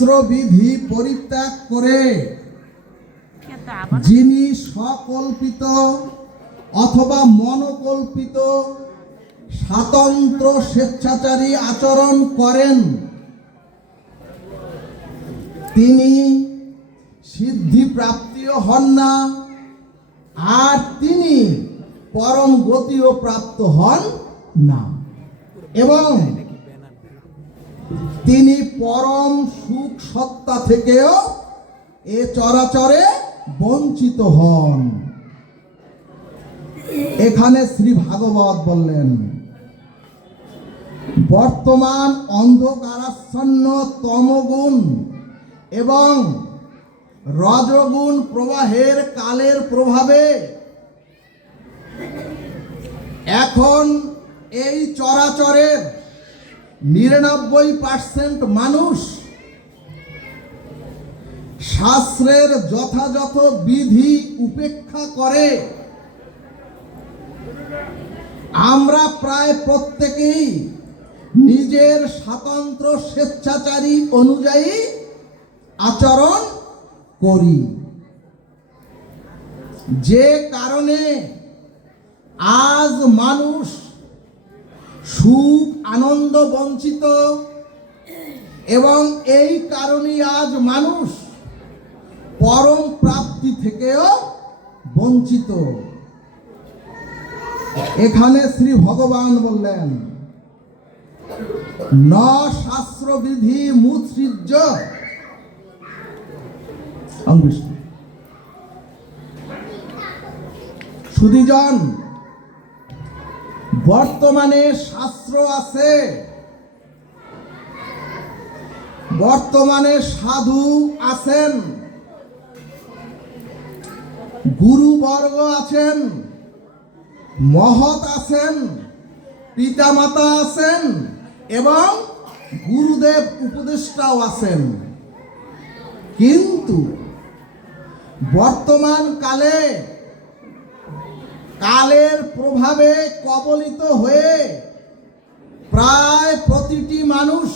শাস্ত্রবিধি পরিত্যাগ করে যিনি সকল্পিত অথবা মনোকল্পিত স্বাতন্ত্র স্বেচ্ছাচারী আচরণ করেন তিনি সিদ্ধি প্রাপ্তিও হন না, আর তিনি পরম গতিও প্রাপ্ত হন না, এবং তিনি পরম সুখ সত্তা থেকেও এ চরাচরে বঞ্চিত হন। এখানে শ্রী ভাগবত বললেন, বর্তমান অন্ধকারাচ্ছন্ন তমগুণ এবং রজগুণ প্রবাহের কালের প্রভাবে এখন এই চরাচরের 99% মানুষ শাস্ত্রের যথাযথ বিধি উপেক্ষা করে। আমরা প্রায় প্রত্যেকেই নিজের স্বাতন্ত্র স্বেচ্ছাচারী অনুযায়ী আচরণ করি, যে কারণে আজ মানুষ সুখ আনন্দ বঞ্চিত, এবং এই কারণে আজ মানুষ পরম প্রাপ্তি থেকেও বঞ্চিত। এখানে শ্রী ভগবান বললেন, ন শাস্ত্রবিধি মুৎসৃজ্য। সুধীজন, বর্তমানে শাস্ত্র আছে, বর্তমানে সাধু আছেন, গুরুবর্গ আছেন, মহৎ আছেন, পিতামাতা আছেন, এবং গুরুদেব উপদেষ্টাও আছেন। কিন্তু বর্তমান কালে কালের প্রভাবে কবলিত হয়ে প্রায় প্রতিটি মানুষ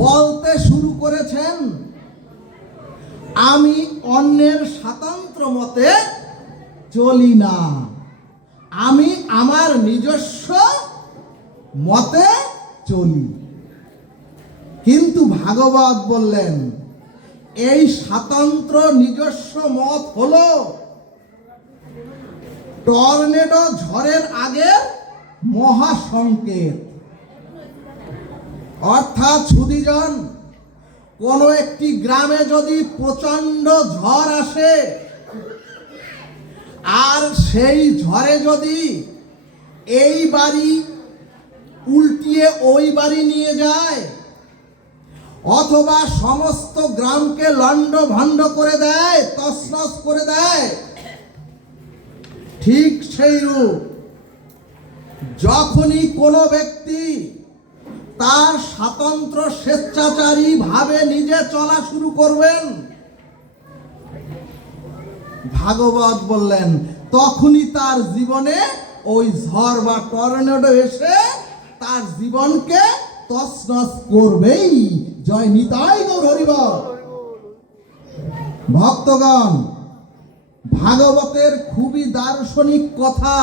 বলতে শুরু করেছেন, আমি অন্যের স্বাতন্ত্র মতে চলি না, আমি আমার নিজস্ব মতে চলি। কিন্তু ভাগবত বললেন, এই স্বাতন্ত্র নিজস্ব মত হলো টর্নেডো ঝড়ের আগে মহাসংকেত। অর্থাৎ সুধীজন, কোন একটি গ্রামে যদি প্রচন্ড ঝড় আসে, আর সেই ঝড়ে যদি এই বাড়ি উল্টিয়ে ওই বাড়ি নিয়ে যায়, অথবা সমস্ত গ্রামকে লণ্ডভণ্ড করে দেয়, তছনছ করে দেয়, ঠিক সেইরূপ যখনই কোনো ব্যক্তি তার স্বাতন্ত্র স্বেচ্ছাচারী ভাবে নিজে চলা শুরু করবেন, ভাগবত বললেন, তখনই তার জীবনে ওই ঝড় বা টর্নেডো এসে তার জীবনকে তছনছ করবেই। জয় নিতাই গৌর হরি বল। ভক্তগণ, ভাগবতের খুবই দার্শনিক কথা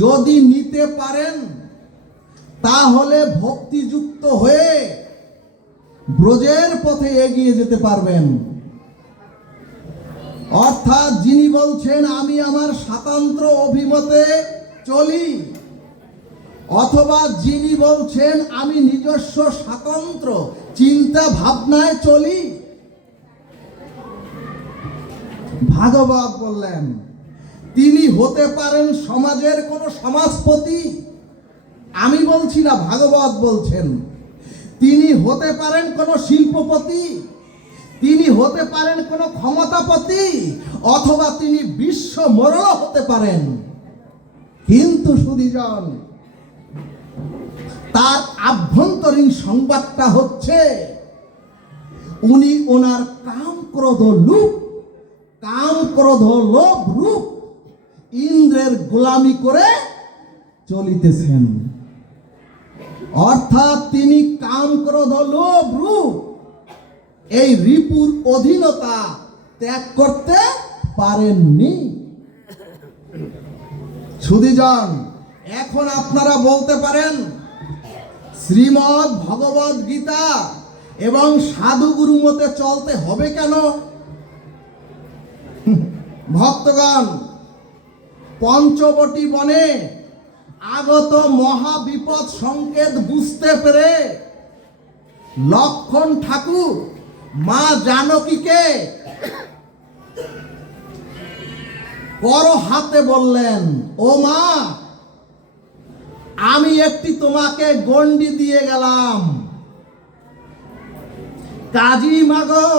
যদি নিতে পারেন, তাহলে ভক্তিযুক্ত হয়ে ব্রজের পথে এগিয়ে যেতে পারবেন। অর্থাৎ যিনি বলছেন আমি আমার স্বাতন্ত্র অভিমতে চলি, অথবা যিনি বলছেন আমি নিজস্ব স্বাতন্ত্র চিন্তা ভাবনায় চলি, ভাগবত বললেন তিনি হতে পারেন সমাজের কোন সমাজপতি। আমি বলছি না, ভাগবত বলছেন তিনি হতে পারেন কোন শিল্পপতি, তিনি হতে পারেন কোন ক্ষমতাপতি, অথবা তিনি বিশ্ব মোড়ল হতে পারেন। কিন্তু সুধীজন, তার আভ্যন্তরীণ সংবাদটা হচ্ছে উনি ওনার কাম ক্রোধ লোভ রূপ ইন্দ্রের গোলামি করে চলিতেছেন। অর্থাৎ তিনি কাম ক্রোধ লোভ রূপ এই রিপুর অধীনতা ত্যাগ করতে পারেননি। সুধীজন, এখন আপনারা বলতে পারেন শ্রীমদ্ ভগবদ গীতা এবং সাধুগুরু মতে চলতে হবে কেন? ভক্তগণ, পঞ্চবটী বনে আগত মহাবিপদ সংকেত বুঝতে পেরে লক্ষণ ঠাকুর মা জানকীকে কর হাতে বললেন, ও মা, আমি একটি তোমাকে গণ্ডি দিয়ে গেলাম, কাজী মাগো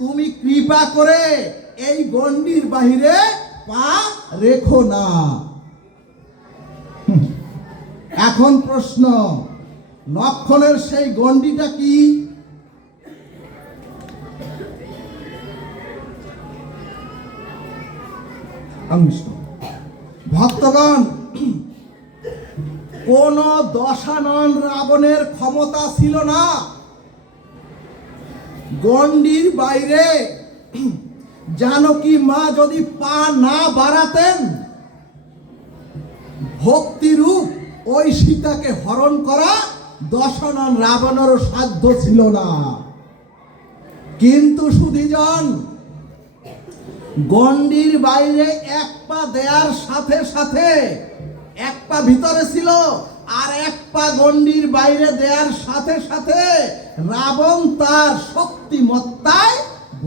তুমি কৃপা করে এই গণ্ডির বাহিরে পা রেখো না। এখন প্রশ্ন, লক্ষণের সেই গণ্ডিটা কি? ভক্তগণ, কোন দশানন রাবণের ক্ষমতা ছিল না গণ্ডির বাইরে জানকী মা যদি পা না বাড়াতেন, ভক্তিরূপ ওই সীতাকে হরণ করা দশানন রাবণেরও সাধ্য ছিল না। কিন্তু সুধীজন, গণ্ডির বাইরে এক পা দেয়ার সাথে সাথে এক পা ভিতরে ছিল, আর এক পা গণ্ডির বাইরে দেয়ার সাথে সাথে রাবণ তার শক্তিমত্তায়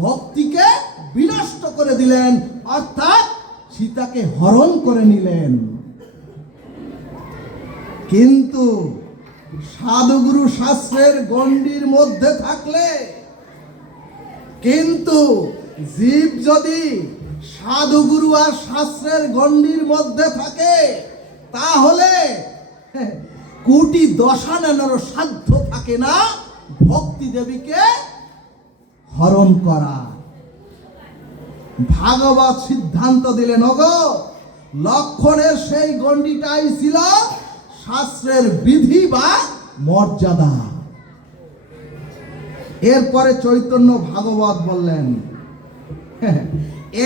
ভক্তিকে বিনষ্ট করে দিলেন, অর্থাৎ সীতাকে হরণ করে নিলেন। কিন্তু সাধুগুরু শাস্ত্রের গণ্ডির মধ্যে থাকলে, কিন্তু জীব যদি সাধুগুরু আর শাস্ত্রের গণ্ডির মধ্যে থাকে, তাহলে কোটি দশাননেরও সাধ্য থাকে না ভক্তি দেবীকে হরণ করা। ভাগবত সিদ্ধান্ত দিলেন, ওগো, লক্ষণের সেই গণ্ডিটাই ছিল শাস্ত্রের বিধি বা মর্যাদা। এরপরে চৈতন্য ভাগবত বললেন,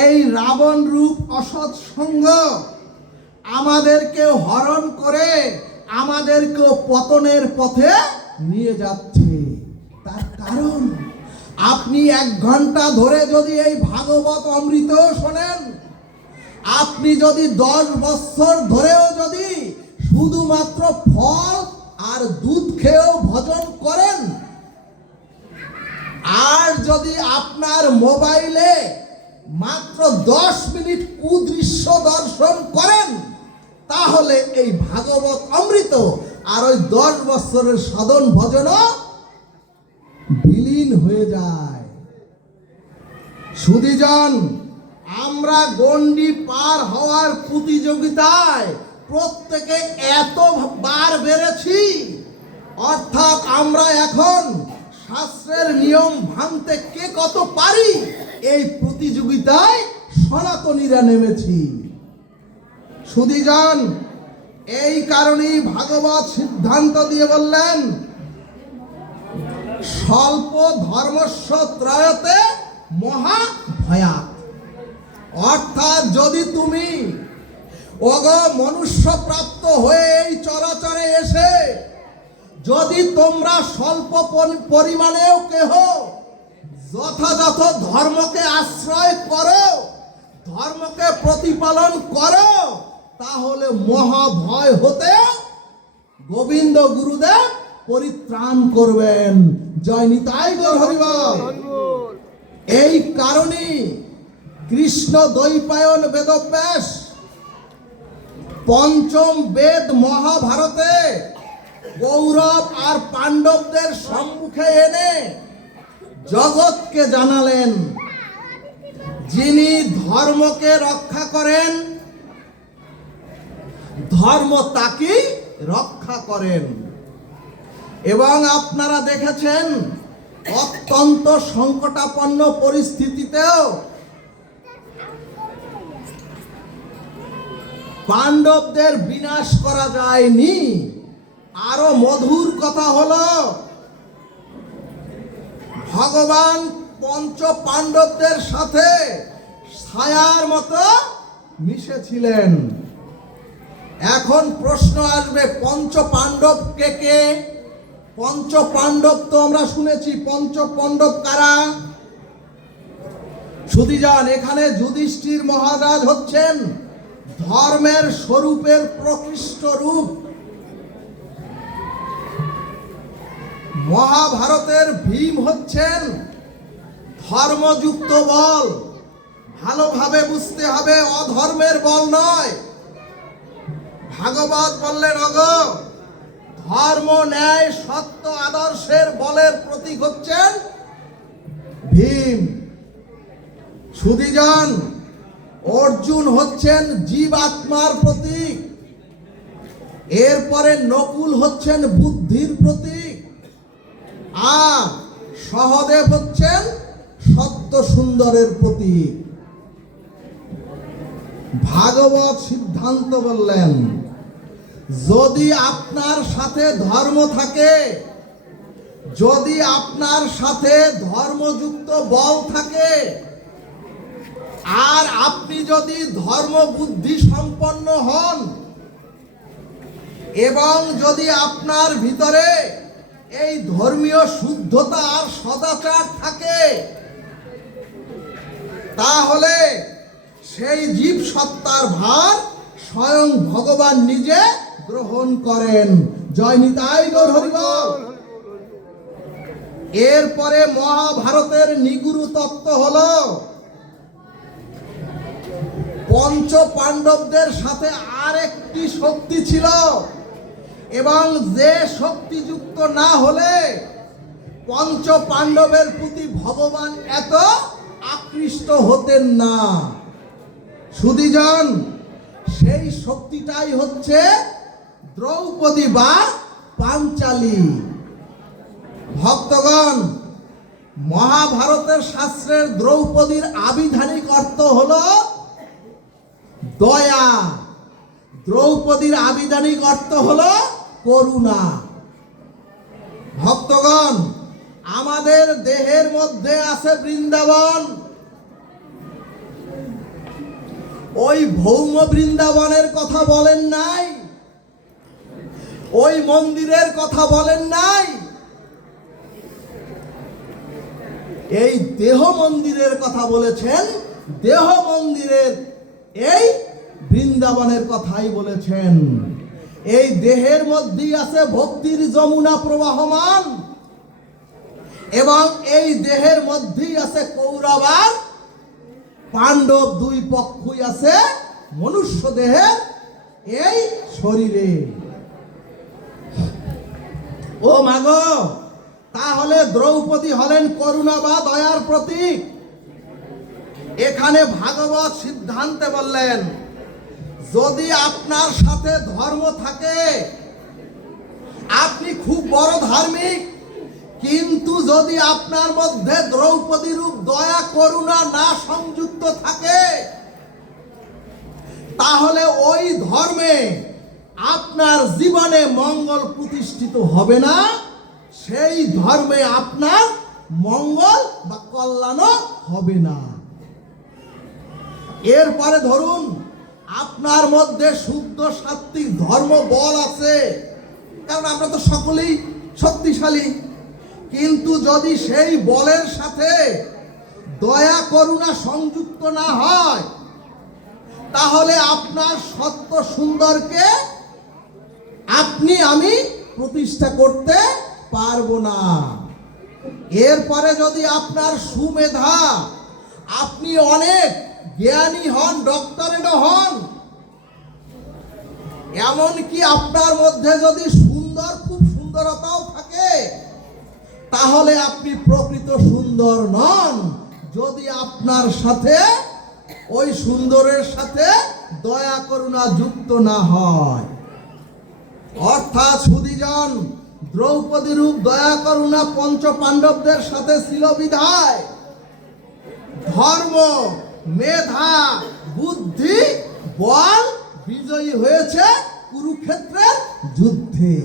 এই রাবণ রূপ অসৎ সঙ্গ আমাদেরকে হরণ করে আমাদেরকে পতনের পথে নিয়ে যাচ্ছে। তার কারণ, আপনি 1 ঘন্টা ধরে যদি এই ভাগবত অমৃত শোনেন, আপনি যদি 10 বছর ধরেও যদি শুধুমাত্র ফল আর দুধ খেয়েও ভজন করেন, আর যদি আপনার মোবাইলে মাত্র 10 মিনিট কুদৃশ্য দর্শন করেন, তাহলে এই ভাগবত অমৃত আর ওই 10 বছরের সাধন ভজনও বিলীন হয়ে যায়। সুধীজন, আমরা গণ্ডি পার হওয়ার প্রতিযোগিতায় প্রত্যেকে এত বার বেড়েছি, অর্থাৎ আমরা এখন শাস্ত্রের নিয়ম ভাঙতে কে কত পারি, এই প্রতিযোগিতায় সনাতনীরা নেমেছি। সুধীজন, এই কারণেই ভাগবত সিদ্ধান্ত দিয়ে বললেন, স্বল্প ধর্মস্য ত্রয়তে মহা ভয়াৎ। অর্থাৎ যদি তুমি মনুষ্য প্রাপ্ত হয়ে এই চরাচরে এসে যদি তোমরা স্বল্প পরিমাণেও কেহ যথাযথ ধর্মকে আশ্রয় করো, ধর্মকে প্রতিপালন করো, তাহলে মহাভয় হতে গোবিন্দ গুরুদেব পরিত্রাণ করবেন। জয় নিতাই গৌর হরিবল। এই কারণে কৃষ্ণ দ্বৈপায়ন বেদব্যাস পঞ্চম বেদ মহাভারতে কৌরব আর পাণ্ডবদের সম্মুখে এনে জগৎকে জানালেন, যিনি ধর্মকে রক্ষা করেন, ধর্ম তাকেই রক্ষা করেন। এবং আপনারা দেখেছেন, অত্যন্ত সংকটাপন্ন পরিস্থিতিতেও পাণ্ডবদের বিনাশ করা যায়নি। আরো মধুর কথা হলো, ভগবান পঞ্চ পাণ্ডবদের সাথে ছায়ার মতো মিশেছিলেন। এখন প্রশ্ন আসবে, পঞ্চ পাণ্ডব কে কে? পঞ্চ পাণ্ডব তো আমরা শুনেছি, পঞ্চ পাণ্ডব কারা? সুধীজন, এখানে যুধিষ্ঠির মহারাজ হচ্ছেন ধর্মের স্বরূপের প্রকৃষ্ট রূপ। মহাভারতের ভীম হচ্ছেন ধর্মযুক্ত বল। ভালোভাবে বুঝতে হবে, অধর্মের বল নয়। ভাগবত বললেন, ওগো, ধর্ম, ন্যায়, সত্য, আদর্শের বলের প্রতীক হচ্ছেন ভীম। সুধীজন, অর্জুন হচ্ছেন জীবাত্মার প্রতীক। এরপরে নকুল হচ্ছেন বুদ্ধির প্রতীক, আর সহদেব হচ্ছেন সত্য সুন্দরের প্রতীক। ভাগবত সিদ্ধান্ত বললেন, যদি আপনার সাথে ধর্ম থাকে, যদি আপনার সাথে ধর্মযুক্ত বল থাকে, আর আপনি যদি ধর্ম বুদ্ধি সম্পন্ন হন, এবং যদি আপনার ভিতরে এই ধর্মীয় শুদ্ধতা আর সদাচার থাকে, তাহলে সেই জীব সত্তার ভার স্বয়ং ভগবান নিজে গ্রহণ করেন। জয় নিতাই গৌর হরি বল। এরপরে মহাভারতের নিগুরু তত্ত্ব হলো, পঞ্চ পাণ্ডবদের সাথে আরেকটি শক্তি ছিল, এবং যে শক্তিযুক্ত না হলে পঞ্চ পাণ্ডবের প্রতি ভগবান এত আকৃষ্ট হতেন না। সুধীজন, সেই শক্তিটাই হচ্ছে দ্রৌপদী বা পাঞ্চালী। ভক্তগণ, মহাভারতের শাস্ত্রের দ্রৌপদীর আবিধানিক অর্থ হলো দয়া, দ্রৌপদীর আবিধানিক অর্থ হলো করুণা। ভক্তগণ, আমাদের দেহের মধ্যে আছে বৃন্দাবন। ওই ভৌম বৃন্দাবনের কথা বলেন নাই, ওই মন্দিরের কথা বলেন নাই, এই দেহ মন্দিরের কথা বলেছেন। দেহ মন্দিরের এই বৃন্দাবনের কথাই বলেছেন। এই দেহের মধ্যেই আছে ভক্তির যমুনা প্রবাহমান, এবং এই দেহের মধ্যেই আছে কৌরব আর পাণ্ডব, দুই পক্ষই আছে মনুষ্য দেহের এই শরীরে। ও মাগো, তাহলে দ্রৌপদী হলেন করুণা বা দয়ার প্রতীক। এখানে ভাগবত সিদ্ধান্তে বললেন, যদি আপনার সাথে ধর্ম থাকে, আপনি খুব বড় ধার্মিক, কিন্তু যদি আপনার মধ্যে দ্রৌপদী রূপ দয়া করুণা না সংযুক্ত থাকে, তাহলে ওই ধর্মে আপনার জীবনে মঙ্গল প্রতিষ্ঠিত হবে না, সেই ধর্মে আপনার মঙ্গল বা কল্যাণও হবে না। এরপরে ধরুন, আপনার মধ্যে শুদ্ধ সাত্ত্বিক ধর্ম বল আছে, কারণ আমরা তো সকলেই শক্তিশালী, কিন্তু যদি সেই বলের সাথে দয়া করুণা সংযুক্ত না হয়, তাহলে আপনার সত্য সুন্দরকে আপনি আমি প্রতিষ্ঠা করতে পারবো না। এরপরে যদি আপনার সুমেধা, আপনি অনেক জ্ঞানী হন, ডক্টরেটও হন, এমনকি আপনার মধ্যে যদি সুন্দর, খুব সুন্দরতাও থাকে, তাহলে আপনি প্রকৃত সুন্দর নন, যদি আপনার সাথে ওই সুন্দরের সাথে দয়া করুণা যুক্ত না হয়। অর্থাৎ সুধীজন, দ্রৌপদী রূপ দয়া করুণা পঞ্চ পাণ্ডবদের সাথে ছিল বিধায় ধর্ম, মেধা, বুদ্ধি, বল বিজয়ী হয়েছে কুরুক্ষেত্রের যুদ্ধে।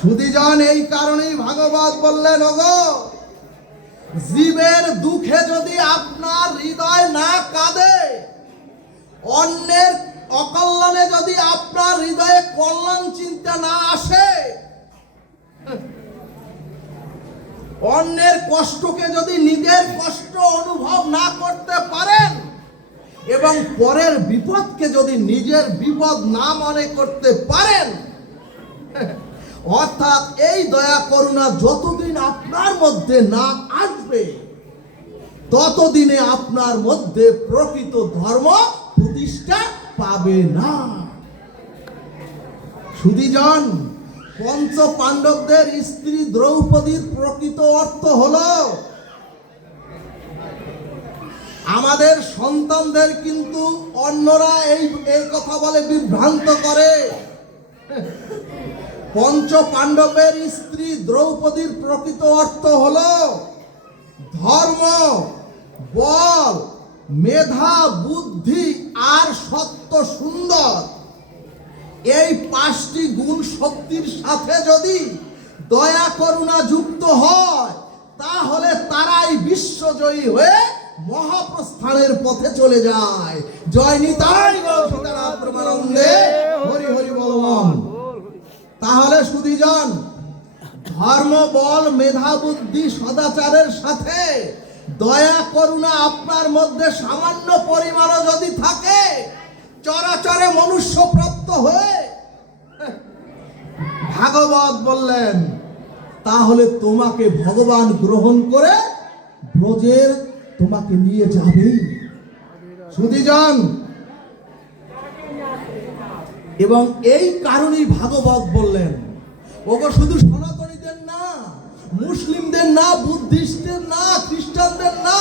সুধীজন, এই কারণেই ভাগবত বললেন, ওগো জীবের দুঃখে যদি আপনার হৃদয় না কাঁদে, অন্যের অকল্যাণে যদি আপনার হৃদয়ে কল্যাণ চিন্তা না আসে, অন্যের কষ্টকে যদি নিজের কষ্ট অনুভব না করতে পারেন, এবং পরের বিপদকে যদি নিজের বিপদ না মনে করতে পারেন, অর্থাৎ এই দয়া করুণা যতদিন আপনার মধ্যে না আসবে, ততদিনে আপনার মধ্যে প্রকৃত ধর্ম প্রতিষ্ঠা পাবে না। সুধীজন, পঞ্চ পাণ্ডবদের স্ত্রী দ্রৌপদীর প্রকৃত অর্থ হলো, আমাদের সন্তানদের কিন্তু অন্যরা এই কথা বলে বিভ্রান্ত করে। পঞ্চ পাণ্ডবের স্ত্রী দ্রৌপদীর প্রকৃত অর্থ হলো ধর্ম, বল, মেধা, বুদ্ধি আর সত্য সুন্দর। এই পাঁচটি গুণ শক্তির সাথে যদি দয়া করুণা যুক্ত হয়, তাহলে তারাই বিশ্বজয়ী হয়ে মহাপ্রস্থানের পথে চলে যায়। জয় নিতাই গৌর সীতারাম প্রেমানন্দে, হরি হরি বলবাম। তাহলে সুধীজন, ধর্ম, বল, মেধা, বুদ্ধি, সদাচারের সাথে দয়া করুণা আপনার মধ্যে সামান্য পরিমাণও যদি থাকে, চরাচরে মনুষ্য প্রাপ্ত হয়ে ভাগবত বললেন, তাহলে তোমাকে ভগবান গ্রহণ করে ব্রজের তোমাকে নিয়ে যাবে। সুধীজন, এবং এই কারণেই ভাগবত বললেন, ওগো শুধু সনাতনীদের না, মুসলিমদের না, বুদ্ধিস্টদের না, খ্রিস্টানদের না,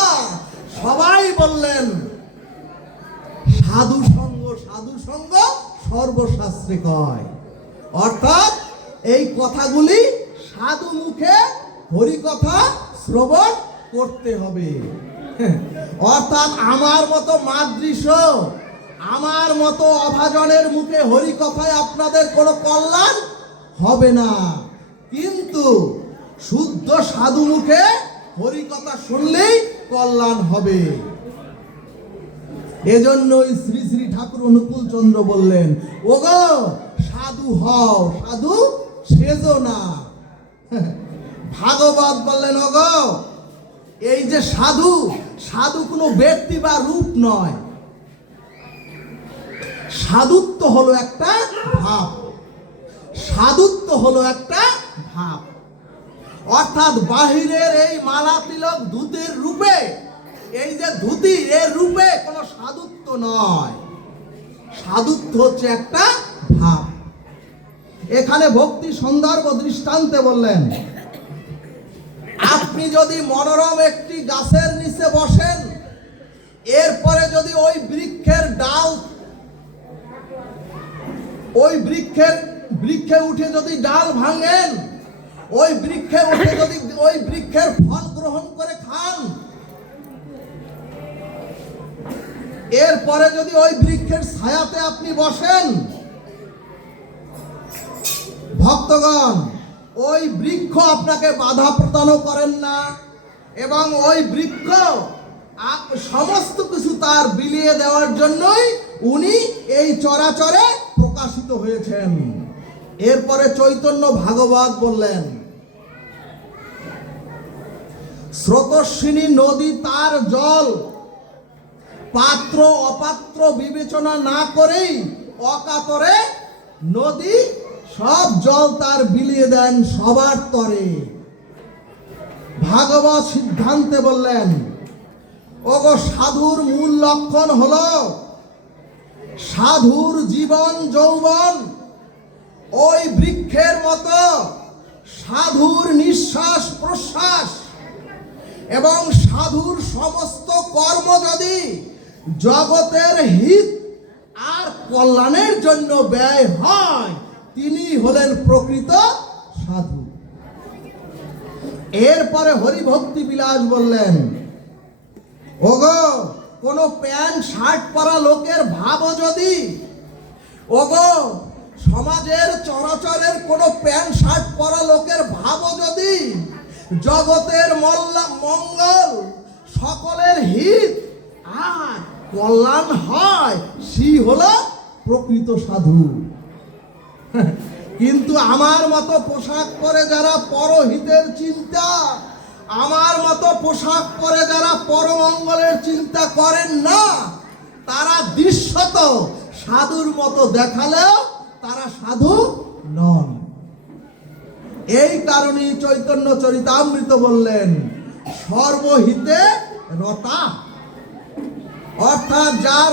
সবাই বললেন সাধু সঙ্গ, সাধু সঙ্গ সর্বশাস্ত্রে কয়। অর্থাৎ এই কথাগুলি সাধু মুখে হরি কথা শ্রবণ করতে হবে। অর্থাৎ আমার মতো মাদৃশ, আমার মতো অভাজনের মুখে হরি কথায় আপনাদের কোনো কল্যাণ হবে না, কিন্তু শুদ্ধ সাধু মুখে হরি কথা শুনলেই কল্যাণ হবে। এজন্যই শ্রী শ্রী ঠাকুর অনুকূল চন্দ্র বললেন, ওগো সাধু হও, সাধু সেজো না। ভাগবত বললেন, ওগো এই যে সাধু, সাধু কোনো ব্যক্তি বা রূপ নয়, সাধুত্ব হলো একটা ভাব, সাধুত্ব হলো একটা ভাব। অর্থাৎ বাহিরের এই মালা তিলক ধুতির রূপে, এই যে ধুতি, এর রূপে কোনো সাধুত্ব নয়, সাধুত্ব হচ্ছে একটা ভাব। এখানে ভক্তি সন্দর্ভ দৃষ্টান্তে বললেন, আপনি যদি মনোরম একটি গাছের নিচে বসেন, এরপরে যদি ওই বৃক্ষের ডাল, ওই বৃক্ষে উঠে যদি ডাল ভাঙেন, ওই বৃক্ষে উঠে যদি ওই বৃক্ষের ফল গ্রহণ করে খান, এরপরে যদি ওই বৃক্ষের ছায়াতে আপনি বসেন, ভক্তগণ, ওই বৃক্ষ আপনাকে বাধা প্রদানও করেন না, এবং ওই বৃক্ষ সমস্ত কিছু তার বিলিয়ে দেওয়ার জন্যই উনি এই চরাচরে প্রকাশিত হয়েছেন। এরপরে চৈতন্য ভাগবত বললেন, স্রোতস্বিনী নদী তার জল পাত্র অপাত্র বিবেচনা না করেই অকাতরে নদী সব জল তার বিলিয়ে দেন সবার তরে। ভাগবত সিদ্ধান্তে বললেন, ওগো সাধুর মূল লক্ষণ হলো সাধুর জীবন যৌবন ওই বৃক্ষের মতো, সাধুর নিঃশ্বাস প্রশ্বাস এবং সাধুর সমস্ত কর্ম যদি জগতের হিত আর কল্যাণের জন্য ব্যয় হয়, তিনি হলেন প্রকৃত সাধু। এরপরে হরিভক্তি বিলাস বললেন, ওগো কোনো প্যান্ট শার্ট পরা লোকের ভাবও যদি, ওগো সমাজের চরাচরের কোনো প্যান্ট শার্ট পরা লোকের ভাবও যদি জগতের মঙ্গল, সকলের হিত আর কল্যাণ হয়, সে হলো প্রকৃত সাধু। কিন্তু আমার মতো পোশাক পরে যারা পরহিতের চিন্তা, আমার মতো পোশাক পরে যারা পরমঙ্গলের চিন্তা করেন না, তারা দৃশ্যত সাধুর মতো দেখালেও তারা সাধু নন। এই কারণেই চৈতন্য চরিতামৃত বললেন সর্বহিতে রতা, অর্থাৎ যার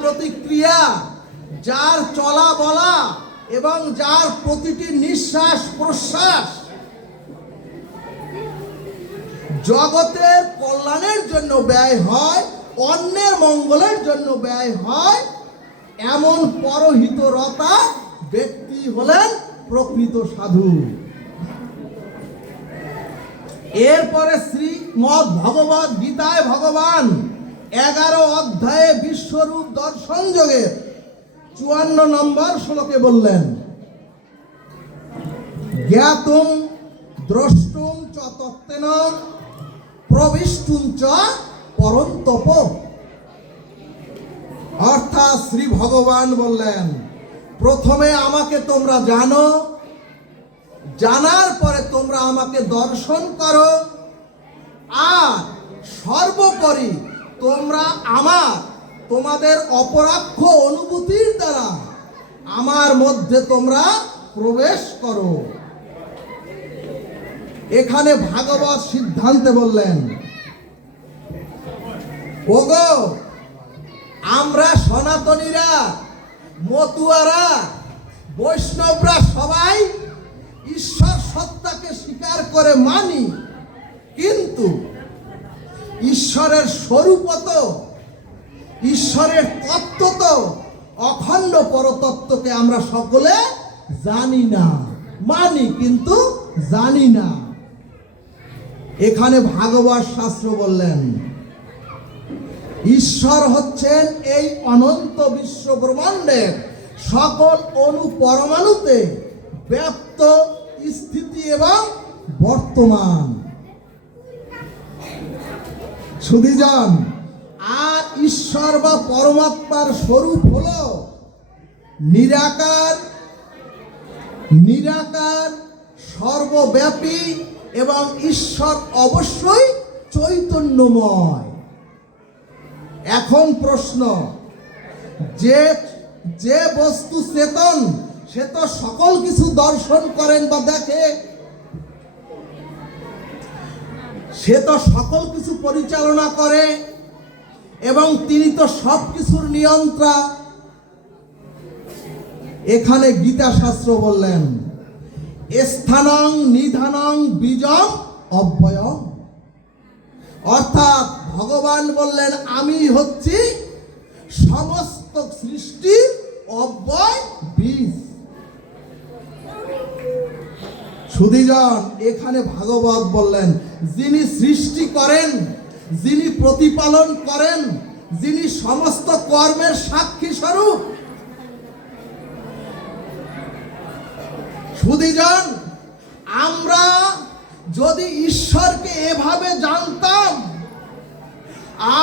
প্রতিক্রিয়া, যার চলা বলা এবং যার প্রতিটি নিঃশ্বাস প্রশ্বাস জগতের কল্যাণের জন্য ব্যয় হয়, অন্যের মঙ্গলের জন্য ব্যয় হয়, এমন পরহিতরতা ব্যক্তি হলেন প্রকৃত সাধু। এরপরে শ্রীমদ্ ভগবদ গীতায় ভগবান 11 অধ্যায়ে বিশ্বরূপ দর্শন যোগে 54 নম্বর শ্লোকে বললেন, জ্ঞাতুম দ্রষ্টুম চ তত্ত্বেন প্রবিষ্টুম চ পরন্তপ। অর্থাৎ শ্রী ভগবান বললেন, প্রথমে আমাকে তোমরা জানো, জানার পরে তোমরা আমাকে দর্শন করো, আর সর্বোপরি তোমরা তোমাদের অপরাক্ষ অনুভূতির দ্বারা আমার মধ্যে তোমরা প্রবেশ করো। এখানে ভাগবত সিদ্ধান্তে বললেন, ওগো আমরা সনাতনীরা, মতুয়ারা, বৈষ্ণবরা সবাই ঈশ্বর সত্তাকে স্বীকার করে মানি, কিন্তু ঈশ্বরের স্বরূপ তো, ঈশ্বরের তত্ত্ব তো, অখণ্ড পরতত্ত্বকে আমরা সকলে জানি না, মানি কিন্তু জানি না। এখানে ভাগবত শাস্ত্র বললেন ঈশ্বর হচ্ছেন এই অনন্ত বিশ্ব ব্রহ্মাণ্ডের সকল অণু পরমাণুতে ব্যাপ্ত স্থিতি এবং বর্তমান। সুধীজন, আর ঈশ্বর বা পরমাত্মার স্বরূপ হলো নিরাকার, সর্বব্যাপী, এবং ঈশ্বর অবশ্যই চৈতন্যময়। এখন প্রশ্ন, যে বস্তু চেতন সে তো সকল কিছু দর্শন করেন বা দেখে, সে তো সকল কিছু পরিচালনা করে এবং তিনি তো সব কিছুর নিয়ন্ত্রা। এখানে গীতা শাস্ত্র বললেন স্থানং নিধানং বীজং অব্যয়ম, অর্থাৎ ভগবান বললেন আমি হচ্ছি সমস্ত সৃষ্টির অব্যয় বীজ। সুধীজন, এখানে ভাগবত বললেন যিনি সৃষ্টি করেন, যিনি প্রতিপালন করেন, যিনি সমস্ত কর্মের সাক্ষী স্বরূপ। সুধীজন, আমরা যদি ঈশ্বরকে এভাবে জানতাম,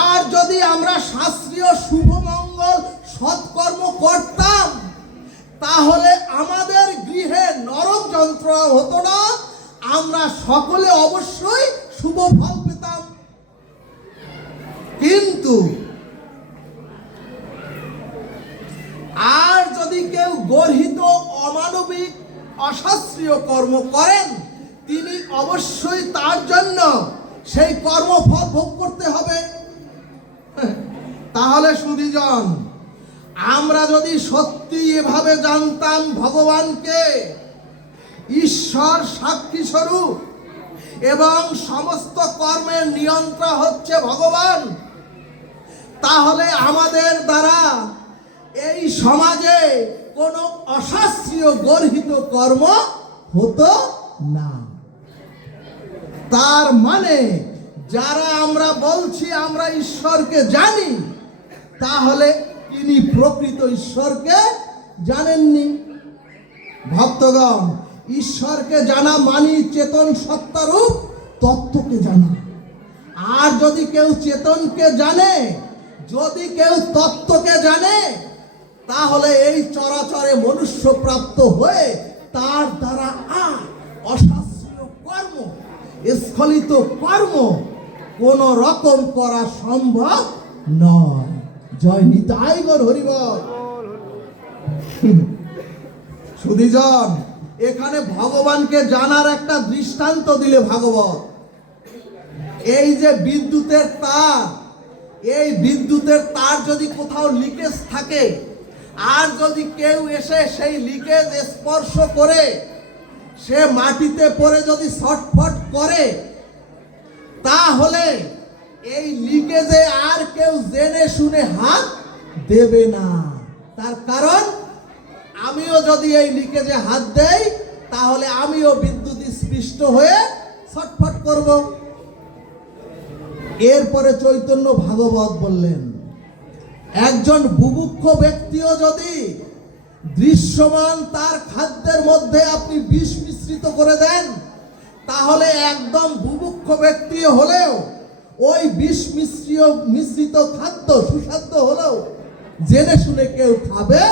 আর যদি আমরা শাস্ত্রীয় শুভ মঙ্গল সৎকর্ম করতাম, তাহলে আমাদের গৃহে নরক যন্ত্রণা হতো না, আমরা সকলে অবশ্যই শুভ ফল পেতাম। কিন্তু আর যদি কেউ গর্হিত, অমানবিক, অশাস্ত্রীয় কর্ম করেন, তিনি অবশ্যই তার জন্য সেই কর্মফল ভোগ করতে হবে। তাহলে সুধীজন, আমরা যদি সত্যি এভাবে জানতাম ভগবানকে ঈশ্বর সাক্ষী স্বরূপ এবং সমস্ত কর্মের নিয়ন্ত্রণ হচ্ছে ভগবান, তাহলে আমাদের দ্বারা এই সমাজে কোনো অশাস্ত্রীয় গর্হিত কর্ম হতো না। তার মানে যারা আমরা বলছি আমরা ঈশ্বরকে জানি, তাহলে তিনি প্রকৃত ঈশ্বরকে জানেননি। ভক্তগণ, ঈশ্বরকে জানা মানি চেতন সত্তারূপ তত্ত্বকে জানা। আর যদি কেউ চেতনকে জানে, যদি কেউ তত্ত্বকে জানে, তাহলে এই চরাচরে মনুষ্য প্রাপ্ত হয়ে তার দ্বারা আর অশাস্ত্রীয় কর্ম, স্খলিত কর্ম কোন রকম করা সম্ভব নয়। জয় নিতাই গৌর হরিবল। সুধীজন, এখানে ভগবানকে জানার একটা দৃষ্টান্ত দিলে ভাগবত। এই যে বিদ্যুতের তার, এই বিদ্যুতের তার যদি কোথাও লিকেজ থাকে, আর যদি কেউ এসে সেই লিকেজ স্পর্শ করে সে মাটিতে পড়ে যদি ছটফট করে, তাহলে এই লিকেজে আর কেউ জেনে শুনে হাত দেবে না। তার কারণ আমিও যদি এই লিকেজে হাত দেই, তাহলে আমিও বিদ্যুৎ স্পৃষ্ট হয়ে ছটফট করব। এরপরে চৈতন্য ভাগবত বললেন, একজন বুভুক্ষ ব্যক্তিও যদি দৃশ্যমান তার খাদ্যের মধ্যে আপনি বিষ মিশ্রিত করে দেন, তাহলে একদম বুভুক্ষ ব্যক্তি হলেও ওই বিষ মিশ্রিত খাদ্য সুস্বাদ্য হলেও জেনে শুনে কেউ খাবে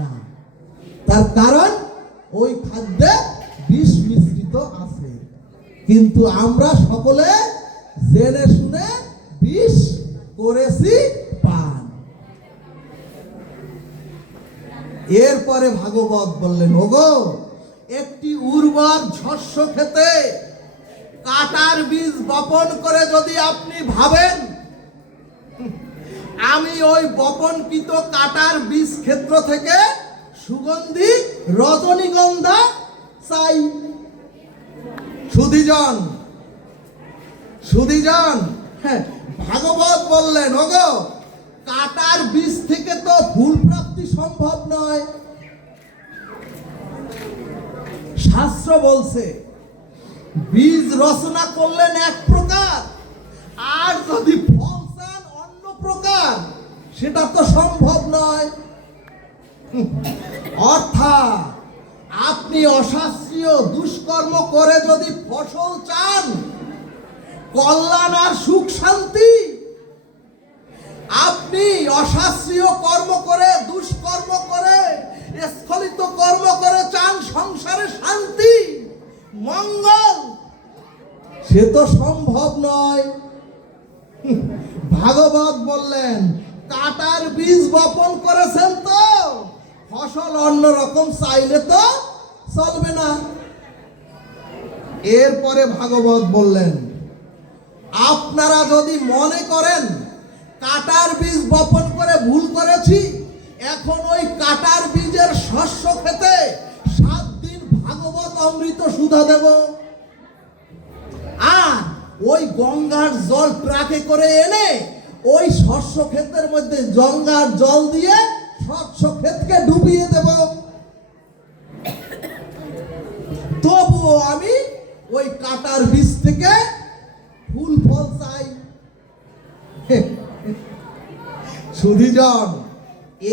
না। তার কারণ ওই খাদ্যে বিষ মিশ্রিত আছে। কিন্তু আমরা সকলে জেনে শুনে বিষ করেছি পান। এরপরে ভাগবত বললেন, ওগো, একটি উর্বর শস্য খেতে কাটার বীজ বপন করে যদি আপনি ভাবেন আমি ওই বপনকৃত কাটার বীজ ক্ষেত্র থেকে সুগন্ধি রজনীগন্ধা চাই। সুধীজন, হ্যাঁ, ভাগবত বললেন, ওগো, কাটার বীজ থেকে তো ফুল প্রাপ্তি সম্ভব নয়। শাস্ত্র বলছে বীজ রচনা করলেন এক প্রকার, আর যদি ফল চান অন্য প্রকার, সেটা তো সম্ভব নয়। অর্থাৎ আপনি অশাস্ত্রীয় দুষ্কর্ম করে যদি ফসল চান, কল্যাণ আর সুখ শান্তি, আপনি অশাস্ত্রীয় কর্ম করে, দুষ্কর্ম করে, স্খলিত কর্ম করে চান সংসারে শান্তি মঙ্গল, সে তো সম্ভব নয়। ভাগবত বললেন, কাটার বীজ বপন করেছেন তো ফসল অন্য রকম চাইলে তো চলবে না। এরপরে ভাগবত বললেন, আপনারা যদি মনে করেন কাটার বীজ বপন করে ভুল করেছি, এখন ওই কাটার বীজের শস্য খেতে 7 দিন ভাগবত অমৃত সুধা দেব, আর ওই গঙ্গার জল ট্রাকে করে এনে ওই শস্য ক্ষেতের মধ্যে গঙ্গার জল দিয়ে শস্য ক্ষেতকে ডুবিয়ে দেব, তবুও আমি ওই কাটার বীজ থেকে ফুল ফল চাই। সুধীজন,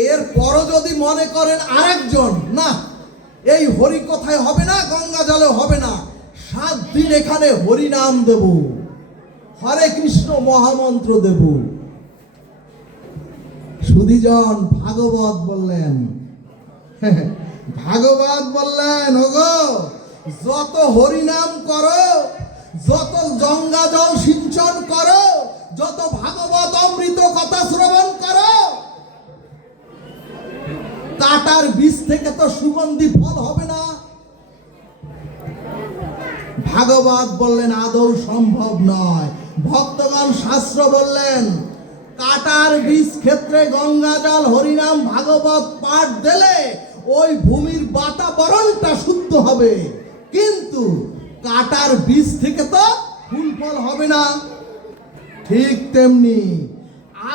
এরপরও যদি মনে করেন আরেকজন, না, এই হরি কথায় হবে না, গঙ্গা জলে হবে না, 7 দিন এখানে হরি নাম দেব, হরে কৃষ্ণ মহামন্ত্র দেব। সুধীজন, ভাগবত বললেন, ওগো, যত হরিনাম করো, যত গঙ্গা জল সিঞ্চন করো, যত ভাগবত অমৃত কথা শ্রবণ করো, কাটার বীজ থেকে তো সুগন্ধি ফল হবে না। ভাগবত বললেন, আদৌ সম্ভব নয়। ভক্তগণ, শাস্ত্র বললেন, কাটার বীজ ক্ষেত্রে গঙ্গা জল হরিনাম ভাগবত পাঠ দিলে ওই ভূমির বাতাবরণটা শুদ্ধ হবে, কিন্তু কাটার বীজ থেকে তো ফুল ফল হবে না। ঠিক তেমনি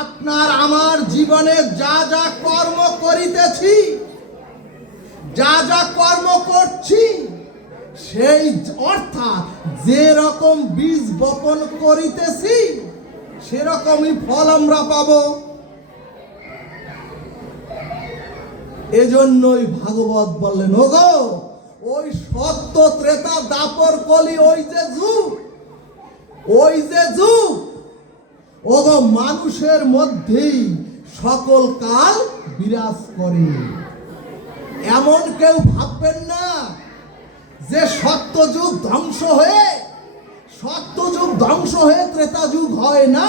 আপনার আমার জীবনে যা যা কর্ম করিতেছি, যা যা কর্ম করছি, সেই অর্থাৎ যে রকম বীজ বপন করিতেছি সেরকমই ফল আমরা পাব। এজন্যই ভাগবত বললেন, ওগো ওই সত্য ত্রেতা দাপর কলি, ওই যে যুগ ওগো মানুষের মধ্যেই সকল কাল বিরাজ করে। এমন কেউ ভাববেন না যে সত্যযুগ ধ্বংস হয়ে ত্রেতা যুগ হয় না।